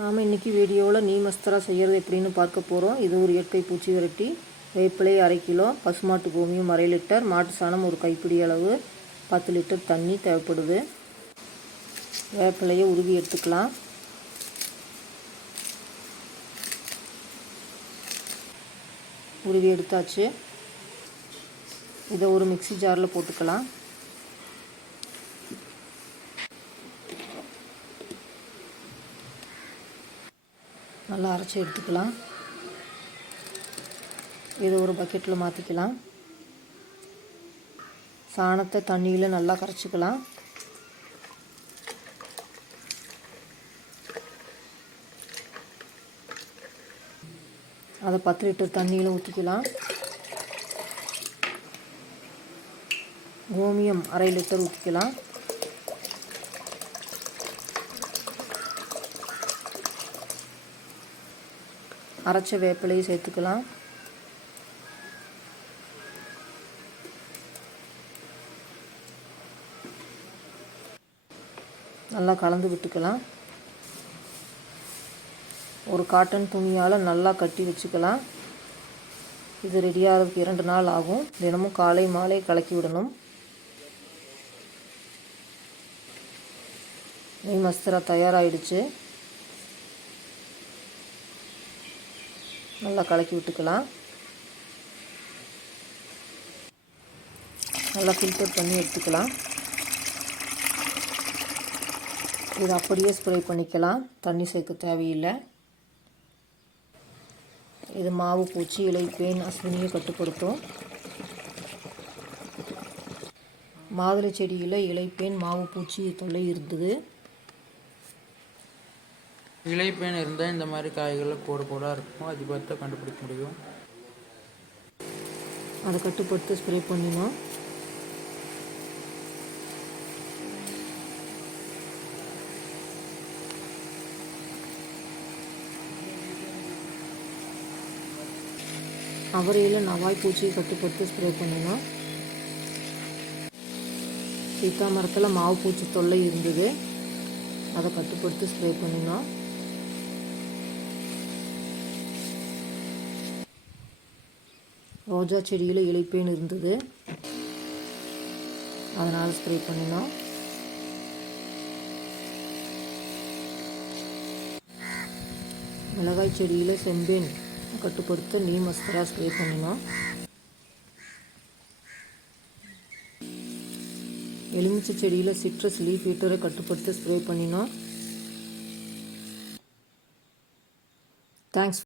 நாம் இன்றைக்கி வீடியோவில் neemastra செய்கிறது எப்படின்னு பார்க்க போகிறோம். இது ஒரு இயற்கை பூச்சி விரட்டி. வேப்பிலை 1/2 கிலோ, பசுமாட்டு கோமியம் 1/2 லிட்டர், மாட்டு சாணம் ஒரு கைப்பிடி அளவு, 10 லிட்டர் தண்ணி தேவைப்படுது. வேப்பிலையை உருவி எடுத்துக்கலாம். உருவி எடுத்தாச்சு. இதை ஒரு மிக்ஸி ஜாரில் போட்டுக்கலாம். நல்லா அரைச்சி எடுத்துக்கலாம். இதை ஒரு பக்கெட்டில் மாற்றிக்கலாம். சாணத்தை தண்ணியில் நல்லா கரைச்சிக்கலாம். அதை 10 லிட்டர் தண்ணியில் ஊற்றிக்கலாம். கோமியம் 1/2 லிட்டர் ஊற்றிக்கலாம். அரைச்ச வேப்பிலையை சேர்த்துக்கலாம். நல்லா கலந்து விட்டுக்கலாம். ஒரு காட்டன் துணியால் நல்லா கட்டி வச்சுக்கலாம். இது ரெடியாகிறதுக்கு 2 நாள் ஆகும். தினமும் காலை மாலை கலக்கி விடணும். neemastra தயாராகிடுச்சு. நல்லா கலக்கி விட்டுக்கலாம். நல்லா ஃபில்டர் பண்ணி எடுத்துக்கலாம். இதை அப்படியே ஸ்ப்ரே பண்ணிக்கலாம். தண்ணி சேர்க்க தேவையில்லை. இது மாவு பூச்சி, இலைப்பேன், அஸ்வினியை கட்டுப்படுத்தும். மாதுளை செடியில் இலைப்பேன், மாவு பூச்சி தொல்லை இருந்தது. இலைப்பேன் இருந்தால் இந்த மாதிரி காய்களில் கோடாக இருக்கும். அது பார்த்தா கண்டுபிடிக்க முடியும். அதை கட்டுப்படுத்த ஸ்ப்ரே பண்ணினோம். அவரையில் நவாய் பூச்சியை கட்டுப்படுத்த ஸ்ப்ரே பண்ணினோம். சீத்தா மரத்தில் மாவு பூச்சி தொல்லை இருந்தது. அதை கட்டுப்படுத்தி ஸ்ப்ரே பண்ணினோம். ரோஜா செடியில் இலைப்பேன் இருந்தது. அதனால் ஸ்ப்ரே பண்ணினோம். மிளகாய் செடியில் செம்பேன் கட்டுப்படுத்த neemastra ஸ்ப்ரே பண்ணினோம். எலுமிச்சை செடியில் சிட்ரஸ் லீஃப் ஈட்டரை கட்டுப்படுத்த ஸ்ப்ரே பண்ணினோம். தேங்க்ஸ்.